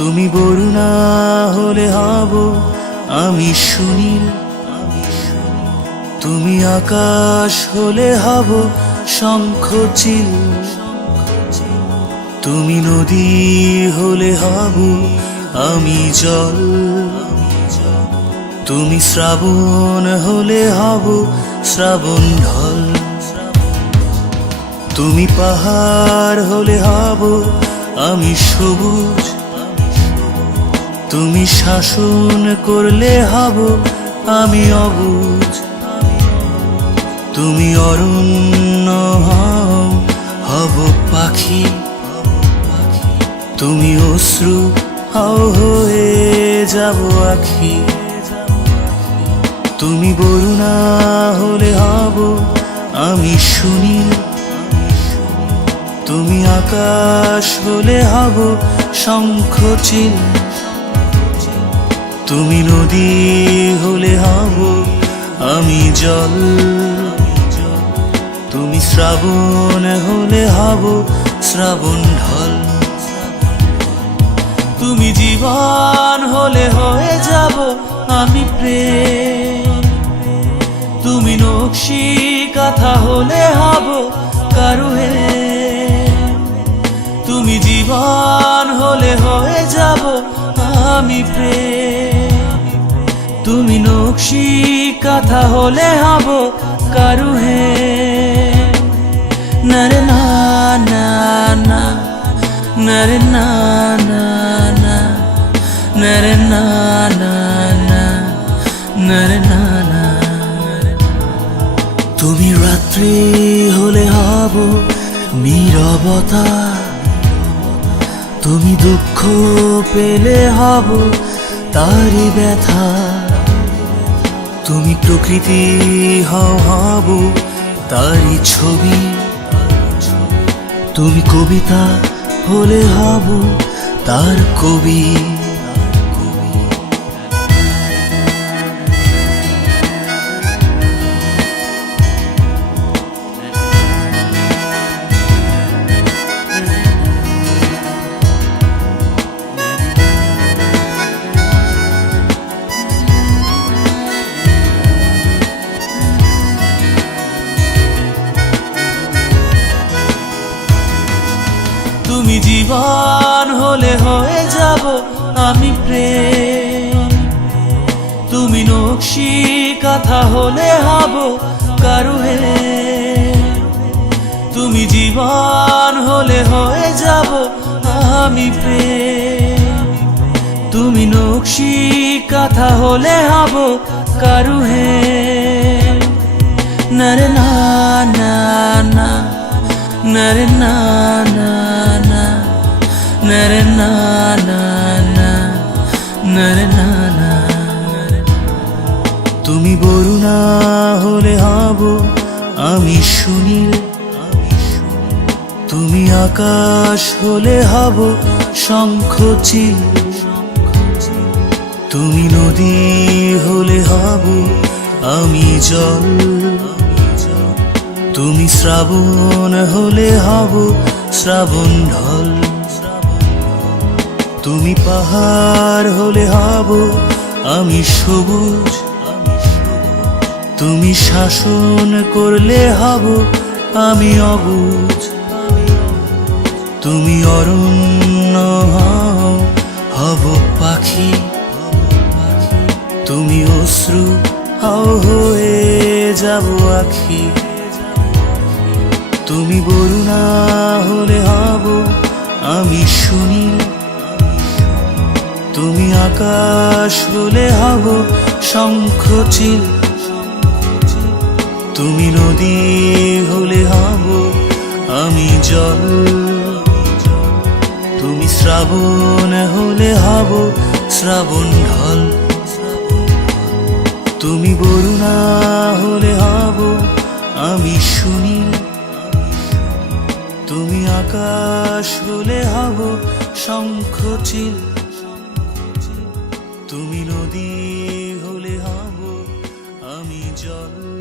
তুমি বরুণা হলে হব আমি সুনীল, তুমি আকাশ হলে হব শঙ্খচিল, তুমি নদী হলে হব আমি জল, তুমি শ্রাবণ হলে হব শ্রাবণ ঢল, তুমি পাহাড় হলে হব আমি সবুজ, তুমি শাসন করলে হব আমি অবুঝ, তুমি অরণ্য হব পাখি, তুমি অশ্রু হয়ে যাব আখি, তুমি বরুণা হলে হব আমি সুনীল, তুমি আকাশ হলে হব শঙ্খচিল, তুমি নদী হলে হব আমি জল, তুমি শ্রাবণ হলে হব শ্রাবণ ঢল, তুমি জীবন হলে হয়ে যাব আমি প্রেম, তুমি নকশি কাঁথা হলে হব কারুহে, তুমি জীবন হলে হয়ে যাব আমি প্রেম, তুমি নকশি কাঁথা হলে হব কারুহে, নরে না না না, নরে না না না, নরে না না না, নরে না না। তুমি রাত্রি হলে হব নীরবতা, তুমি দুঃখ পেলে হব তারি ব্যথা, তুমি প্রকৃতি হব তারি ছবি, তুমি কবিতা হলে হব তার কবি, তুমি জীবন হলে হয়ে যাব আমি প্রেম, তুমি নকশি কাঁথা হলে হব কারুহে, তুমি জীবন হলে হয়ে যাব আমি প্রেম, তুমি নকশি কাঁথা হলে হব কারুহে, নরে না না না, নরে না না না, নরে না না না, নরে না না। তুমি বরুণা হলে হব আমি সুনীল, তুমি আকাশ হলে হব শঙ্খচিল, তুমি নদী হলে হব আমি জল, তুমি শ্রাবণ হলে হব শ্রাবণ ঢল, তুমি পাহাড় হলে হব আমি সবুজ, তুমি শাসন করলে হব আমি অবুঝ, তুমি অরণ্য হব পাখি, তুমি অশ্রু হয়ে যাব আখি, তুমি বরুণা হলে হব আমি সুনীল, তুমি আকাশ হলে হব শঙ্খচিল, তুমি নদী হলে হব আমি জল, তুমি শ্রাবণ হলে হব শ্রাবণ ঢল। তুমি বরুণা হলে হব আমি সুনীল, তুমি আকাশ হলে হব শঙ্খচিল, তুমি নদী হলে হব আমি জল।